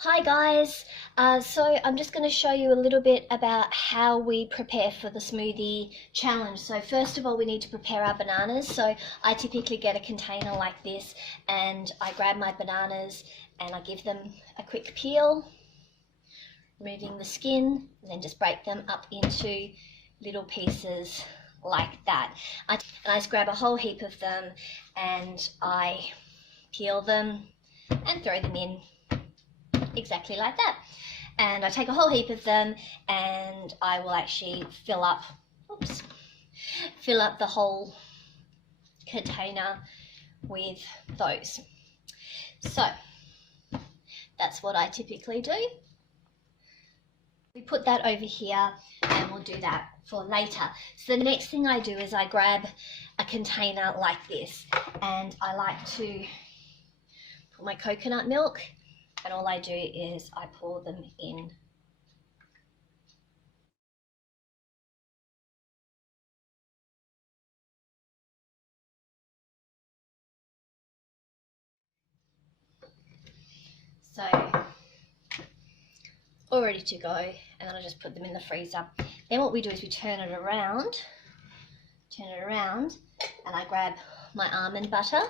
Hi guys, so I'm just going to show you a little bit about how we prepare for the smoothie challenge. So first of all we need to prepare our bananas. So I typically get a container like this and I grab my bananas and I give them a quick peel, removing the skin, and then just break them up into little pieces like that. And I just grab a whole heap of them and I peel them and throw them in exactly like that. And I take a whole heap of them and I will actually fill up the whole container with those. So that's what I typically do. We put that over here and we'll do that for later. So the next thing I do is I grab a container like this and I like to put my coconut milk, and all I do is I pour them in. So all ready to go, and then I just put them in the freezer. Then what we do is we turn it around, and I grab my almond butter,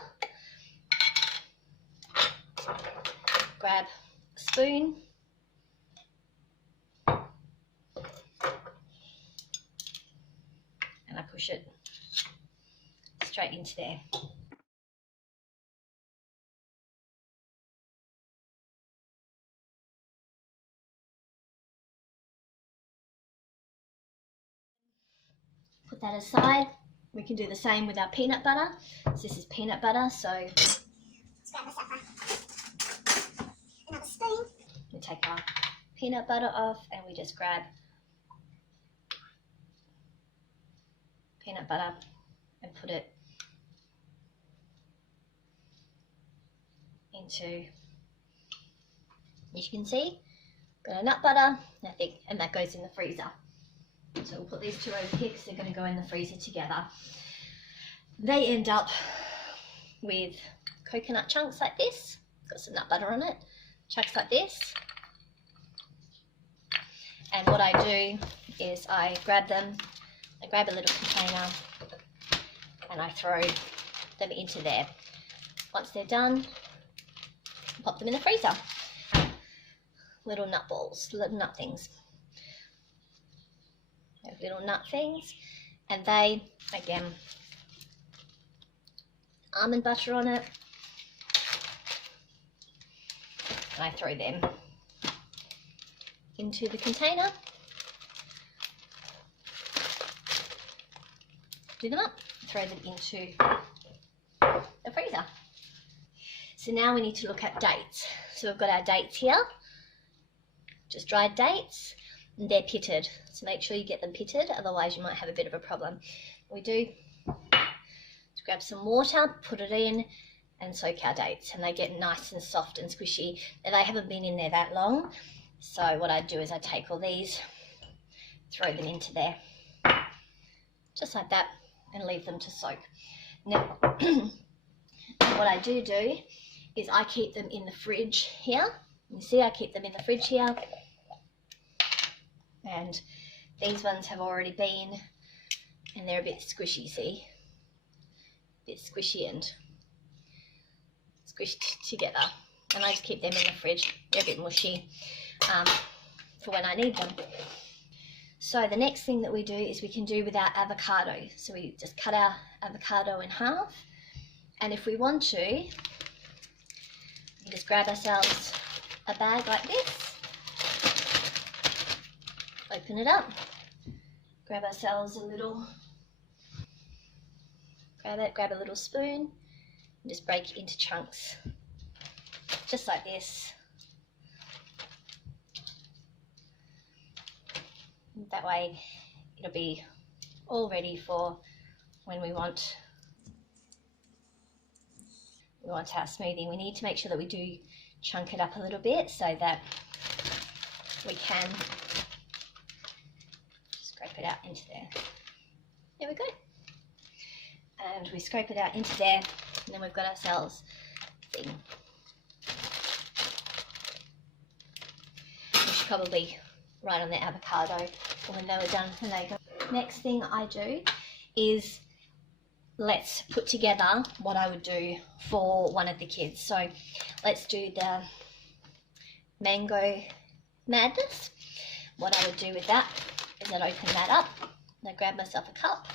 grab a spoon, and I push it straight into there. Put that aside. We can do the same with our peanut butter. So this is peanut butter, so let's grab another spoon. We take our peanut butter off and we just grab peanut butter and put it into, as you can see, got a nut butter, and that goes in the freezer. So we'll put these two over here because they're going to go in the freezer together. They end up with coconut chunks like this, got some nut butter on it, chunks like this. And what I do is I grab them, I grab a little container and I throw them into there. Once they're done, pop them in the freezer. Little nut balls, little nut things. Little nut things, and they, again, almond butter on it, and I throw them into the container, do them up, throw them into the freezer. So now we need to look at dates. So we've got our dates here, just dried dates, and they're pitted. So make sure you get them pitted, otherwise you might have a bit of a problem. What we do is grab some water, put it in, and soak our dates, and they get nice and soft and squishy. And they haven't been in there that long. So what I do is I take all these, throw them into there, just like that, and leave them to soak. Now, what I do is I keep them in the fridge here. You see, I keep them in the fridge here. And these ones have already been, and they're a bit squishy, see? A bit squishy and squished together. And I just keep them in the fridge. They're a bit mushy for when I need them. So the next thing that we do is we can do with our avocado. So we just cut our avocado in half. And if we want to, we just grab ourselves a bag like this. Open it up, grab ourselves grab a little spoon, and just break it into chunks, just like this. That way it'll be all ready for when we want our smoothie. We need to make sure that we do chunk it up a little bit so that we can scrape it out into there. There we go. And we scrape it out into there, and then we've got ourselves a thing. probably right on the avocado when they were done. When they go. Next thing I do is let's put together what I would do for one of the kids. So let's do the mango madness. What I would do with that is I'd open that up and I'd grab myself a cup,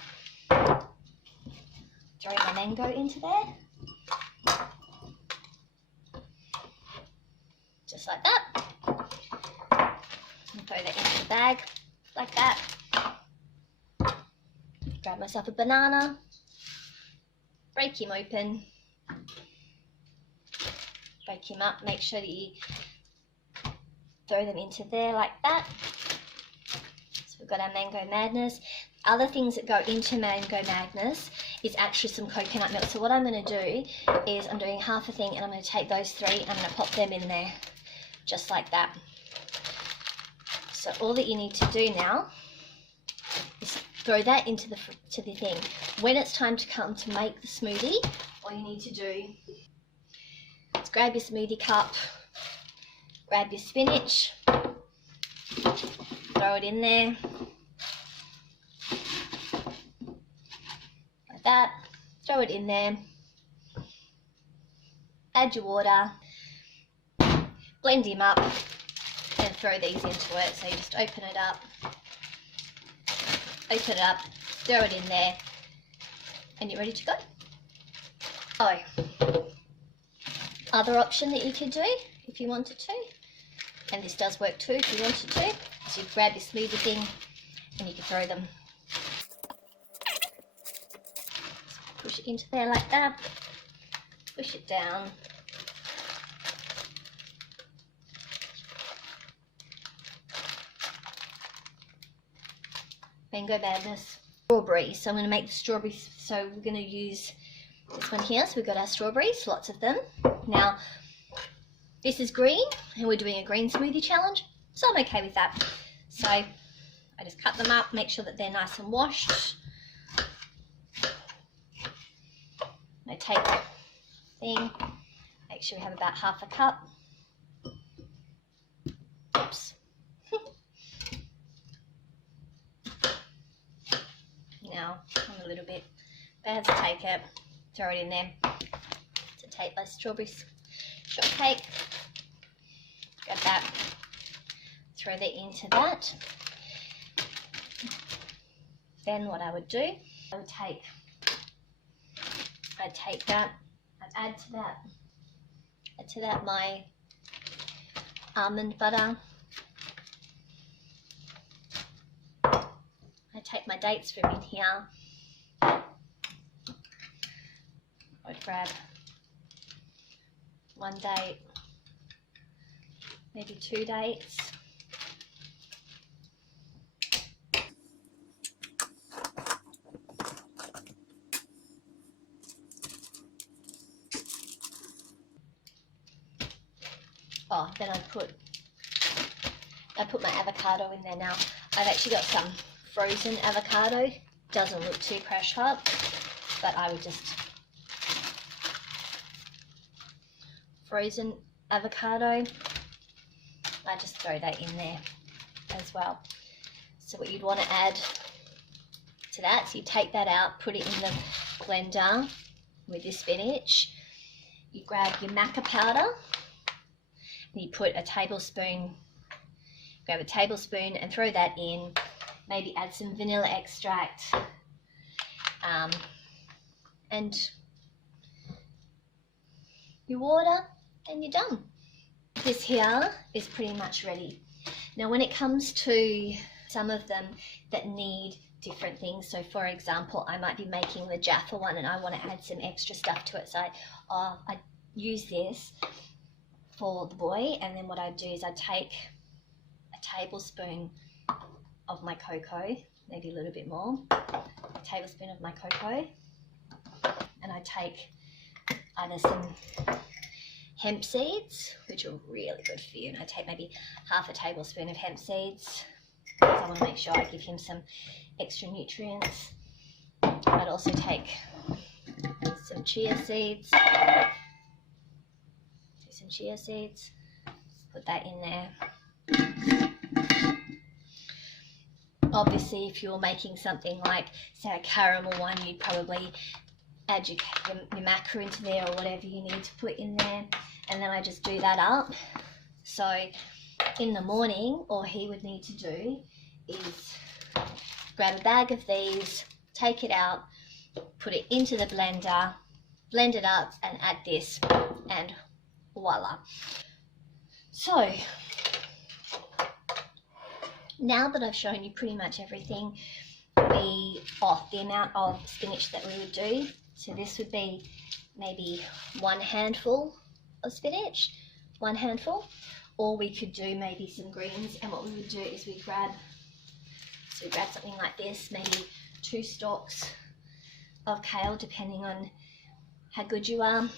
throw my mango into there, just like that, and throw that into the bag like that. Grab myself a banana, break him open, break him up, make sure that you throw them into there like that. So we've got our mango madness. Other things that go into mango madness is actually some coconut milk. So what I'm going to do is I'm doing half a thing and I'm going to take those three and I'm going to pop them in there just like that. So all that you need to do now is throw that into the thing. When it's time to come to make the smoothie, all you need to do is grab your smoothie cup, grab your spinach, throw it in there like that, throw it in there, add your water, blend him up and throw these into it. So you just open it up, throw it in there, and you're ready to go. So, other option that you could do if you wanted to, and this does work too if you wanted to, is you grab your smoothie thing and you can throw them. So push it into there like that, push it down. Mango madness. Strawberries. So I'm going to make the strawberries. So we're going to use this one here. So we've got our strawberries, lots of them. Now, this is green, and we're doing a green smoothie challenge, so I'm okay with that. So I just cut them up, make sure that they're nice and washed. I take the thing, make sure we have about half a cup. Oops. Now, I'm a little bit bad to take it, throw it in there. To take my strawberry shortcake, grab that, throw that into that. Then what I would do, I'd take that, I'd add to that my almond butter. I take my dates from in here. I'd grab one date, maybe 2 dates. Oh, then I put my avocado in there now. I've actually got some frozen avocado. Doesn't look too crash hot, but I would just frozen avocado. I just throw that in there as well. So what you'd want to add to that, so you take that out, put it in the blender with your spinach. You grab your maca powder and you put a tablespoon, grab a tablespoon and throw that in. Maybe add some vanilla extract and your water, and you're done. This here is pretty much ready. Now when it comes to some of them that need different things, so for example I might be making the Jaffa one and I want to add some extra stuff to it, so I use this for the boy, and then what I do is I take a tablespoon of my cocoa, maybe a little bit more, a tablespoon of my cocoa, and I take either some hemp seeds, which are really good for you, and I take maybe half a tablespoon of hemp seeds because I want to make sure I give him some extra nutrients. I'd also take some chia seeds, put that in there, Obviously, if you're making something like, say, a caramel one, you'd probably add your maca into there or whatever you need to put in there. And then I just do that up. So in the morning, all he would need to do is grab a bag of these, take it out, put it into the blender, blend it up and add this, and voila. So now that I've shown you pretty much everything, the amount of spinach that we would do, so this would be maybe 1 handful of spinach, 1 handful, or we could do maybe some greens, and what we would do is we grab something like this, maybe 2 stalks of kale, depending on how good you are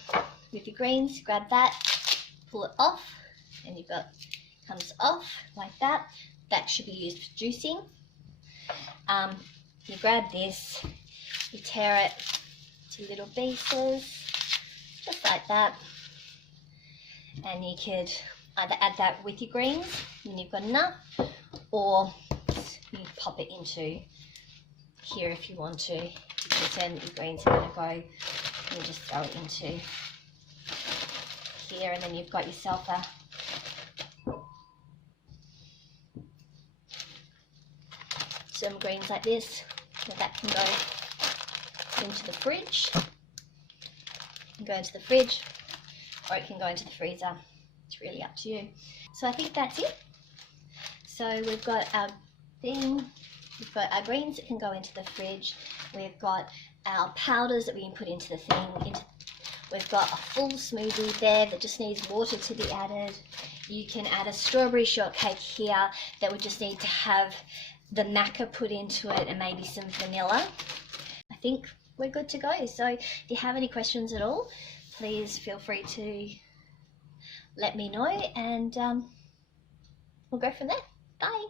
with your greens. Grab that, pull it off, and you've got, comes off like that. That should be used for juicing. You grab this, you tear it to little pieces, just like that, and you could either add that with your greens when you've got enough, or you pop it into here if you want to. You pretend that your greens are going to go, and you just throw it into here, and then you've got yourself some greens like this. So that can go into the fridge, or it can go into the freezer. It's really up to you. So I think that's it. So we've got our thing, we've got our greens that can go into the fridge, we've got our powders that we can put into the thing, we've got a full smoothie there that just needs water to be added. You can add a strawberry shortcake here that would just need to have the maca put into it and maybe some vanilla. I think we're good to go. So if you have any questions at all, please feel free to let me know, and we'll go from there. Bye.